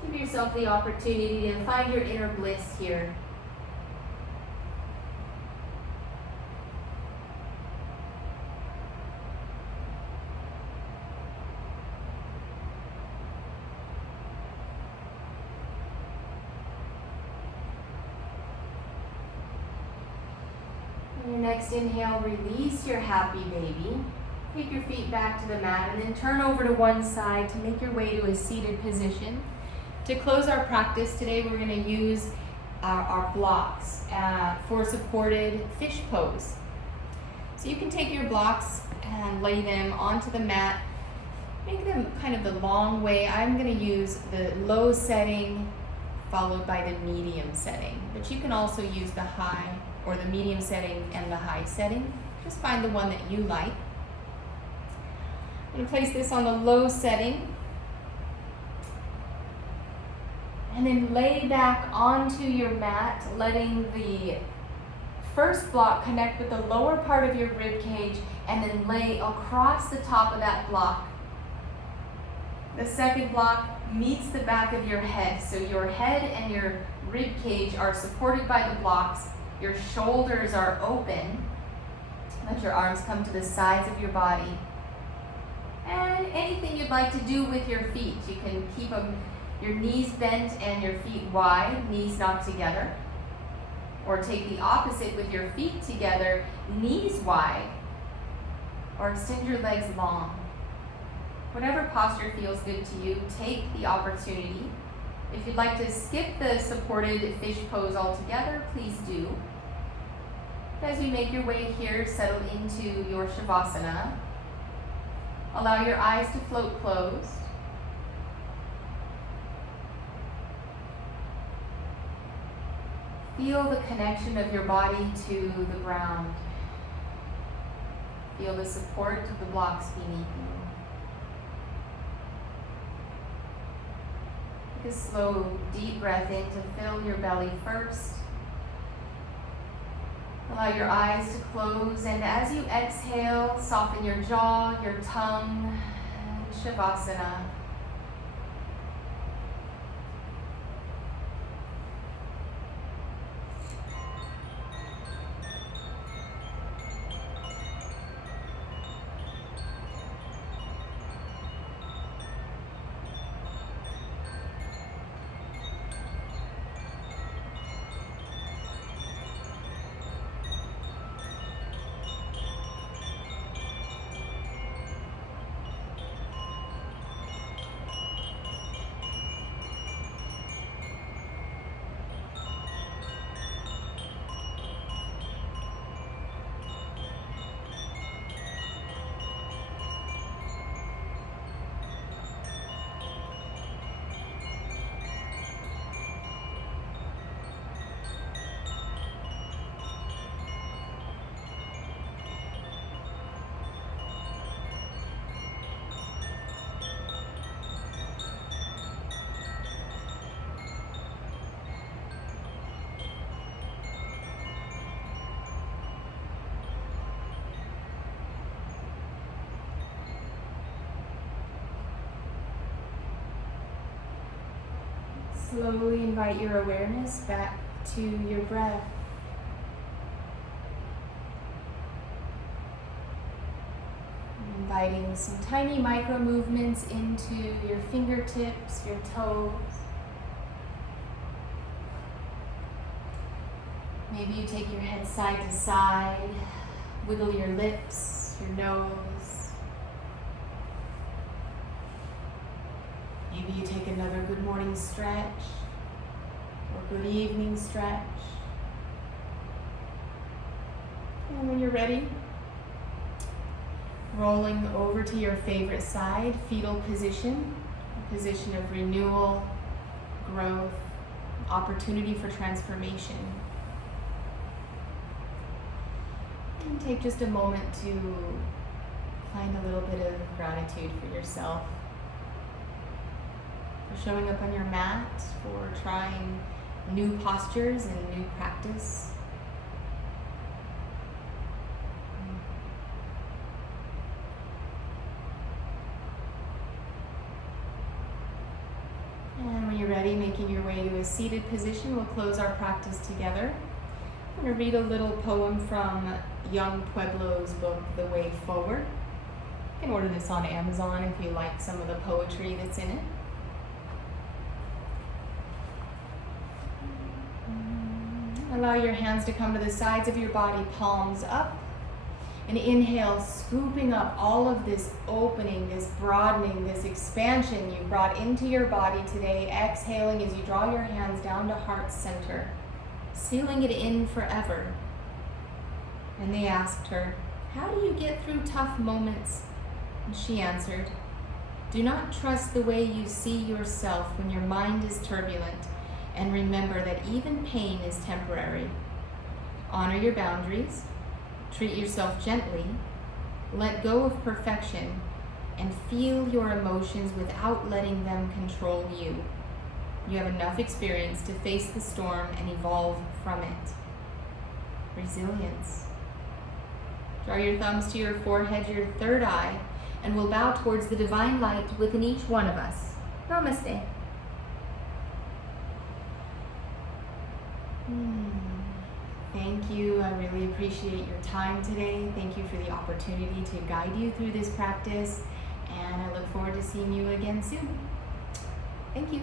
Just give yourself the opportunity to find your inner bliss here. Your next inhale, release your happy baby. Take your feet back to the mat and then turn over to one side to make your way to a seated position. To close our practice today, we're going to use our blocks for supported fish pose. So you can take your blocks and lay them onto the mat. Make them kind of the long way. I'm going to use the low setting followed by the medium setting, but you can also use the high or the medium setting and the high setting. Just find the one that you like. I'm going to place this on the low setting. And then lay back onto your mat, letting the first block connect with the lower part of your rib cage and then lay across the top of that block. The second block meets the back of your head. So your head and your rib cage are supported by the blocks. Your shoulders are open. Let your arms come to the sides of your body. And anything you'd like to do with your feet. You can keep your knees bent and your feet wide, knees knocked together. Or take the opposite with your feet together, knees wide. Or extend your legs long. Whatever posture feels good to you, take the opportunity. If you'd like to skip the supported fish pose altogether, please do. As you make your way here, settle into your Shavasana. Allow your eyes to float closed. Feel the connection of your body to the ground. Feel the support of the blocks beneath you. Take a slow, deep breath in to fill your belly first. Allow your eyes to close, and as you exhale, soften your jaw, your tongue, and Shavasana. Slowly invite your awareness back to your breath. Inviting some tiny micro movements into your fingertips, your toes. Maybe you take your head side to side, wiggle your lips, your nose. Maybe you take another good morning stretch or good evening stretch. And when you're ready, rolling over to your favorite side, fetal position, a position of renewal, growth, opportunity for transformation. And take just a moment to find a little bit of gratitude for yourself. For showing up on your mat, for trying new postures and new practice. And when you're ready, making your way to a seated position, we'll close our practice together. I'm going to read a little poem from Young Pueblo's book, The Way Forward. You can order this on Amazon if you like some of the poetry that's in it. Allow your hands to come to the sides of your body, palms up. And inhale, scooping up all of this opening, this broadening, this expansion you brought into your body today. Exhaling as you draw your hands down to heart center, sealing it in forever. And they asked her, "How do you get through tough moments?" And she answered, "Do not trust the way you see yourself when your mind is turbulent. And remember that even pain is temporary. Honor your boundaries, treat yourself gently, let go of perfection, and feel your emotions without letting them control you. You have enough experience to face the storm and evolve from it. Resilience. Draw your thumbs to your forehead, your third eye, and we'll bow towards the divine light within each one of us. Namaste. Thank you. I really appreciate your time today. Thank you for the opportunity to guide you through this practice, and I look forward to seeing you again soon. Thank you.